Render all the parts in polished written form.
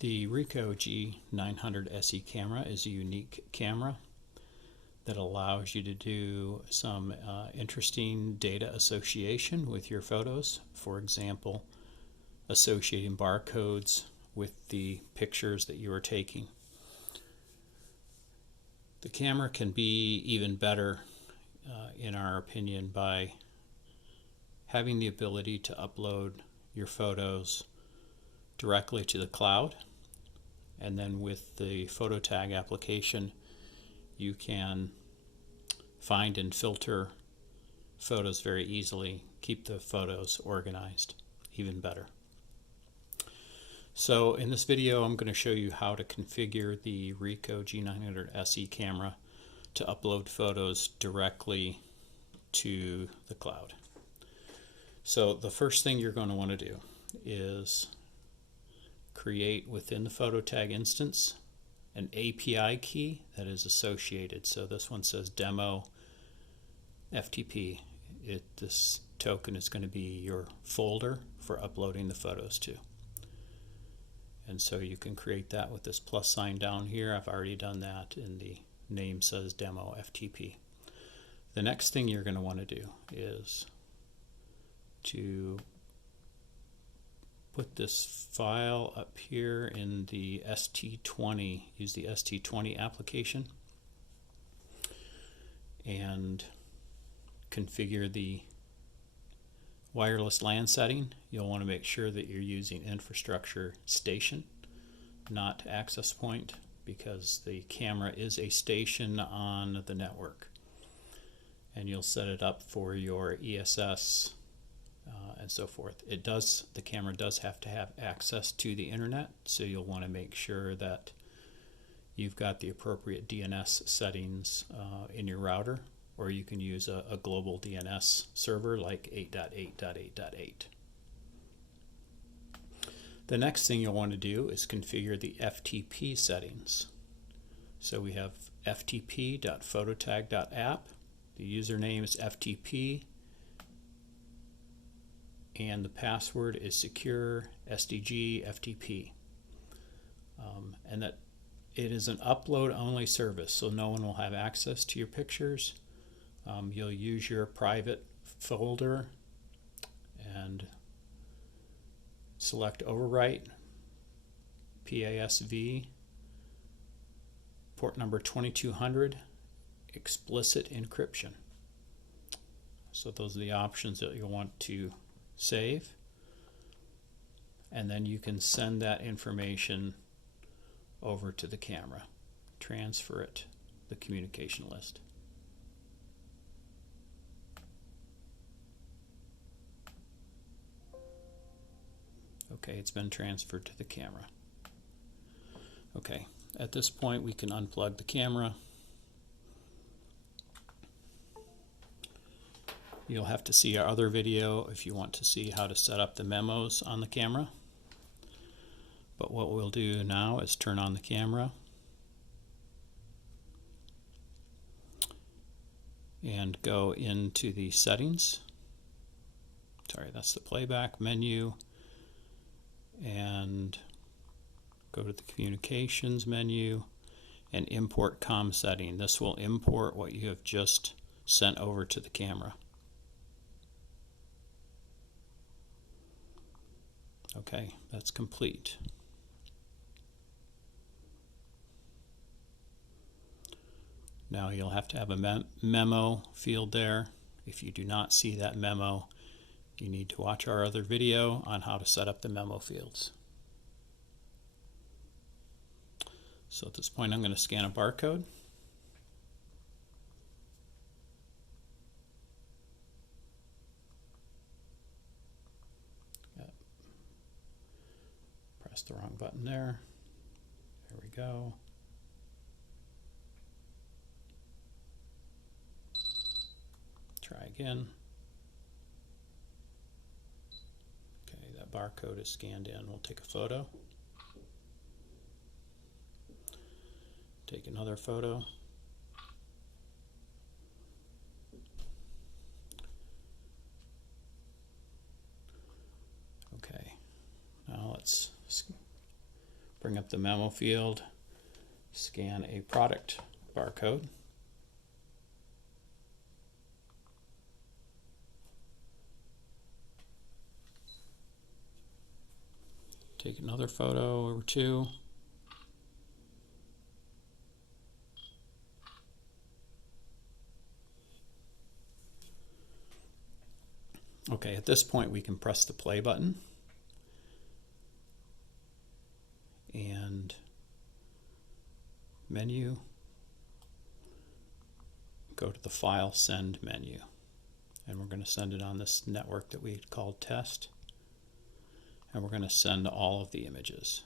The Ricoh G900SE camera is a unique camera that allows you to do some interesting data association with your photos. For example, associating barcodes with the pictures that you are taking. The camera can be even better, in our opinion, by having the ability to upload your photos directly to the cloud, and then with the PhotoTag application you can find and filter photos very easily, keep the photos organized even better. So in this video I'm going to show you how to configure the Ricoh G900SE camera to upload photos directly to the cloud. So the first thing you're going to want to do is create within the PhotoTag instance an API key that is associated. So this one says demo FTP. This token is going to be your folder for uploading the photos to. And so you can create that with this plus sign down here. I've already done that, and the name says demo FTP. The next thing you're going to want to do is to put this file up here in the ST20, use the ST20 application, and configure the wireless LAN setting. You'll want to make sure that you're using infrastructure station, not access point, because the camera is a station on the network. And you'll set it up for your ESS and so forth. The camera does have to have access to the internet, so you'll want to make sure that you've got the appropriate DNS settings in your router, or you can use a global DNS server like 8.8.8.8. The next thing you'll want to do is configure the FTP settings. So we have ftp.phototag.app. The username is FTP, and the password is secure SDG FTP. And that it is an upload only service, so no one will have access to your pictures. You'll use your private folder and select overwrite PASV port number 2200 explicit encryption. So those are the options that you'll want to save, and then you can send that information over to the camera, transfer it to the communication list. Okay, it's been transferred to the camera. Okay, at this point we can unplug the camera. You'll have to see our other video if you want to see how to set up the memos on the camera. But what we'll do now is turn on the camera and go into the settings. Sorry, that's the playback menu, and go to the communications menu and import comm setting. This will import what you have just sent over to the camera. Okay, that's complete. Now you'll have to have a memo field there. If you do not see that memo, you need to watch our other video on how to set up the memo fields. So at this point I'm going to scan a barcode. Press the wrong button there. There we go. Try again. Okay, that barcode is scanned in. We'll take a photo. Take another photo. Okay, now let's bring up the memo field, scan a product barcode. Take another photo or two. Okay, at this point we can press the play button and menu, go to the File Send menu, and we're going to send it on this network that we called test, and we're going to send all of the images.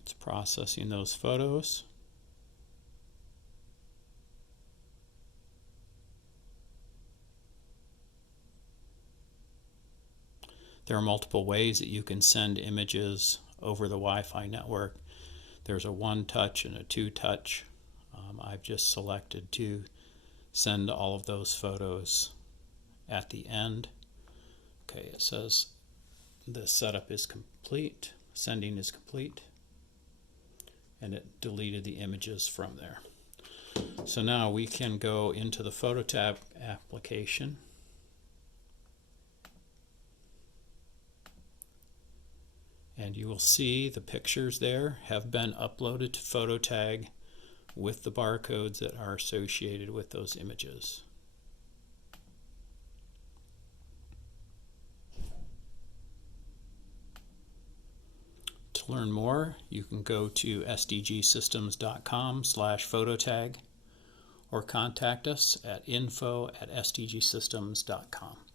It's processing those photos. There are multiple ways that you can send images over the Wi-Fi network. There's a one-touch and a two-touch. I've just selected to send all of those photos at the end. Okay, it says the setup is complete, sending is complete, and it deleted the images from there. So now we can go into the PhotoTag application. And you will see the pictures there have been uploaded to PhotoTag with the barcodes that are associated with those images. To learn more, you can go to sdgsystems.com/phototag or contact us at info@sdgsystems.com.